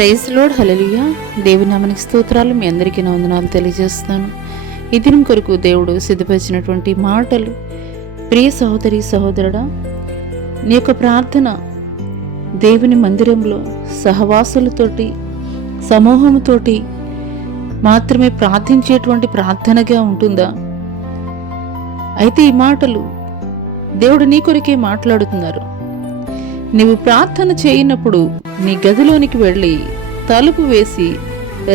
Praise lord, హల్లెలూయా. దేవుని నామానికి స్తోత్రాలు. మీ అందరికీ నా వందనాలు తెలియజేస్తాను. ఈ దినం కొరకు దేవుడు సిద్ధపరిచినటువంటి మాటలు. ప్రియ సహోదరి సహోదరుడా, నీ యొక్క ప్రార్థన దేవుని మందిరంలో సహవాసులతోటి సమూహముతోటి మాత్రమే ప్రార్థించేటువంటి ప్రార్థనగా ఉంటుందా? అయితే ఈ మాటలు దేవుడు నీ కొరికే మాట్లాడుతున్నారు. నీవు ప్రార్థన చేయనప్పుడు నీ గదిలోనికి వెళ్ళి తలుపు వేసి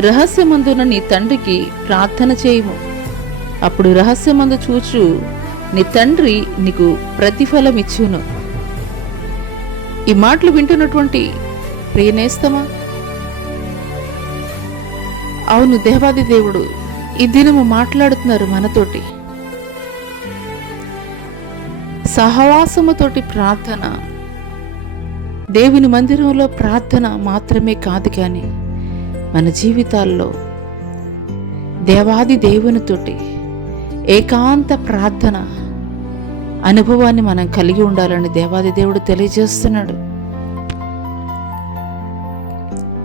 రహస్యమందున నీ తండ్రికి ప్రార్థన చేయము. అప్పుడు రహస్యమందు చూచు నీ తండ్రి నీకు ప్రతిఫలం ఇచ్చును. ఈ మాటలు వింటున్నటువంటి ప్రియనేస్తమా, అవును, దేవాది దేవుడు ఈ దినము మాట్లాడుతున్నారు మనతోటి. సహవాసముతోటి ప్రార్థన, దేవుని మందిరంలో ప్రార్థన మాత్రమే కాదు, కానీ మన జీవితాల్లో దేవాది దేవునితోటి ఏకాంత ప్రార్థన అనుభవాన్ని మనం కలిగి ఉండాలని దేవాది దేవుడు తెలియజేస్తున్నాడు.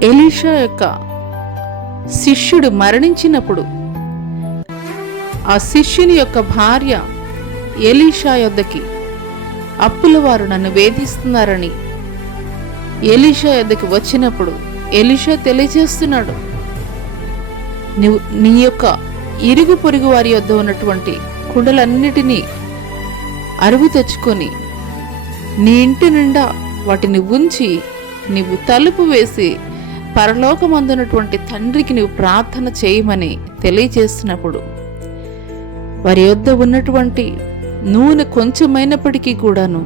ఎలీషా యొక్క శిష్యుడు మరణించినప్పుడు ఆ శిష్యుని యొక్క భార్య ఎలీషా యొద్దకి అప్పుల వారు నన్ను వేధిస్తున్నారని ఎలీషా యొద్దకు వచ్చినప్పుడు ఎలీషా తెలియజేస్తున్నాడు, నువ్వు నీ యొక్క ఇరుగు పొరుగు వారి యొద్ద ఉన్నటువంటి కుండలన్నిటినీ అరువు తెచ్చుకొని నీ ఇంటి నిండా వాటిని ఉంచి నీవు తలుపు వేసి పరలోకమందున్నటువంటి తండ్రికి నీవు ప్రార్థన చేయమని తెలియజేస్తున్నప్పుడు వారి యొద్ద ఉన్నటువంటి నూనె కొంచెమైనప్పటికీ కూడాను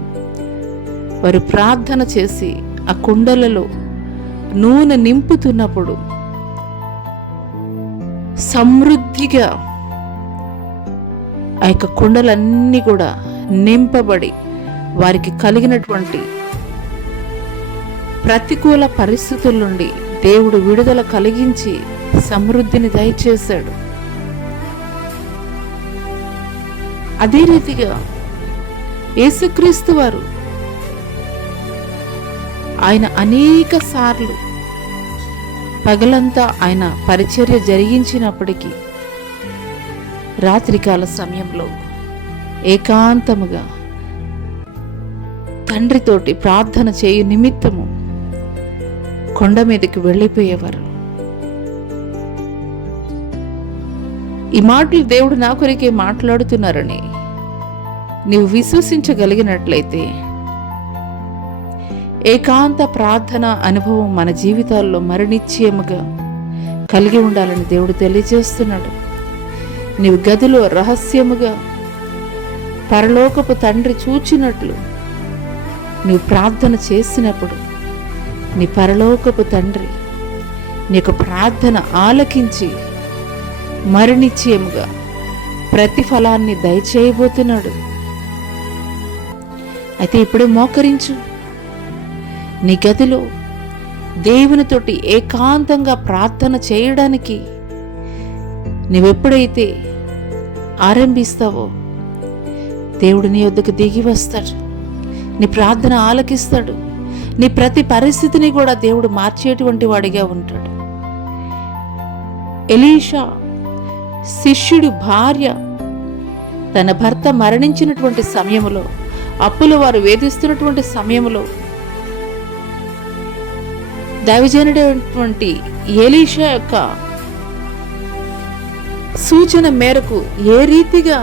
వారు ప్రార్థన చేసి ఆ కుండలలో నూనె నింపుతున్నప్పుడు సమృద్ధిగా ఆ యొక్క కుండలన్నీ కూడా నింపబడి వారికి కలిగినటువంటి ప్రతికూల పరిస్థితుల నుండి దేవుడు విడుదల కలిగించి సమృద్ధిని దయచేశాడు. అదే రీతిగా యేసుక్రీస్తు వారు ఆయన అనేక సార్లు పగలంతా ఆయన పరిచర్య జరిగించినప్పటికీ రాత్రికాల సమయంలో ఏకాంతముగా తండ్రితోటి ప్రార్థన చేయు నిమిత్తము కొండ మీదకి వెళ్ళిపోయేవారు. ఈ మాటలు దేవుడు నా కొరికే మాట్లాడుతున్నారని నీవు విశ్వసించగలిగినట్లయితే ఏకాంత ప్రార్థన అనుభవం మన జీవితాల్లో మరణిశ్చయముగా కలిగి ఉండాలని దేవుడు తెలియజేస్తున్నాడు. నీవు గదిలో రహస్యముగా పరలోకపు తండ్రి చూచినట్లు నీవు ప్రార్థన చేసినప్పుడు నీ పరలోకపు తండ్రి నీకు ప్రార్థన ఆలకించి మరణిశ్చయముగా ప్రతిఫలాన్ని దయచేయబోతున్నాడు. అయితే ఇప్పుడే మోకరించు. నీ గదిలో దేవునితోటి ఏకాంతంగా ప్రార్థన చేయడానికి నీవెప్పుడైతే ఆరంభిస్తావో దేవుడు నీ వద్దకు దిగి వస్తాడు. నీ ప్రార్థన ఆలకిస్తాడు. నీ ప్రతి పరిస్థితిని కూడా దేవుడు మార్చేటువంటి వాడిగా ఉంటాడు. ఎలీషా శిష్యుడి భార్య తన భర్త మరణించినటువంటి సమయంలో, అప్పుల వారు వేధిస్తున్నటువంటి సమయంలో దైవజనుడైనటువంటి ఎలీషా యొక్క సూచన మేరకు ఏ రీతిగా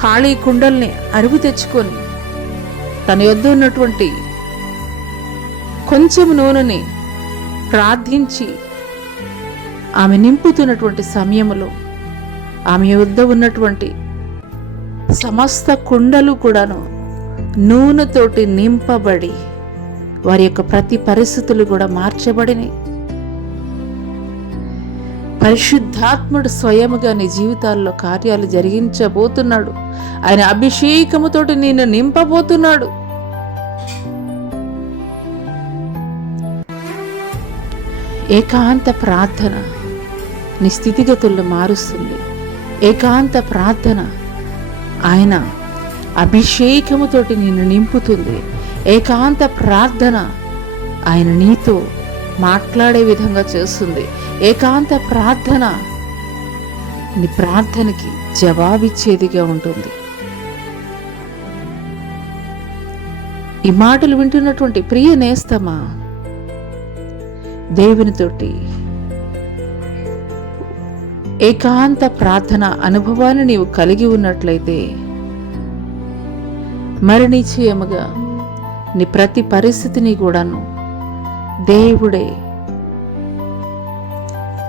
ఖాళీ కుండల్ని అరువు తెచ్చుకొని తన యొద్ద ఉన్నటువంటి కొంచెం నూనెని ప్రార్థించి ఆమె నింపుతున్నటువంటి సమయంలో ఆమె యొద్ద ఉన్నటువంటి సమస్త కుండలు కూడాను నూనెతోటి నింపబడి వారి యొక్క ప్రతి పరిస్థితులు కూడా మార్చబడినాయి. పరిశుద్ధాత్ముడు స్వయముగా నీ జీవితాల్లో కార్యాలు జరిగించబోతున్నాడు. ఆయన అభిషేకముతోటి నిన్ను నింపబోతున్నాడు. ఏకాంత ప్రార్థన నీ స్థితిగతులను మారుస్తుంది. ఏకాంత ప్రార్థన ఆయన అభిషేకముతోటి నిన్ను నింపుతుంది. ఏకాంత ప్రార్థన ఆయన నీతో మాట్లాడే విధంగా చేస్తుంది. ఏకాంత ప్రార్థన నీ ప్రార్థనకి జవాబిచ్చేదిగా ఉంటుంది. ఈ మాటలు వింటున్నటువంటి ప్రియ నేస్తమా, దేవునితోటి ఏకాంత ప్రార్థన అనుభవాన్ని నీవు కలిగి ఉన్నట్లయితే మరి నిశ్చయముగా నీ ప్రతి పరిస్థితిని కూడాను దేవుడే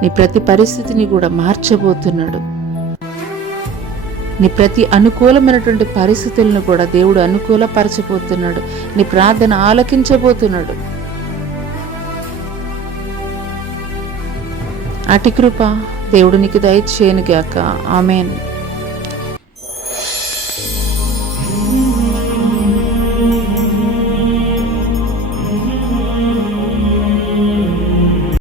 నీ ప్రతి పరిస్థితిని కూడా మార్చబోతున్నాడు. నీ ప్రతి అనుకూలమైనటువంటి పరిస్థితులను కూడా దేవుడు అనుకూలపరచబోతున్నాడు. నీ ప్రార్థన ఆలకించబోతున్నాడు. అటి కృప దేవుడు నీకు దయచేయనుగాక. ఆమేన్.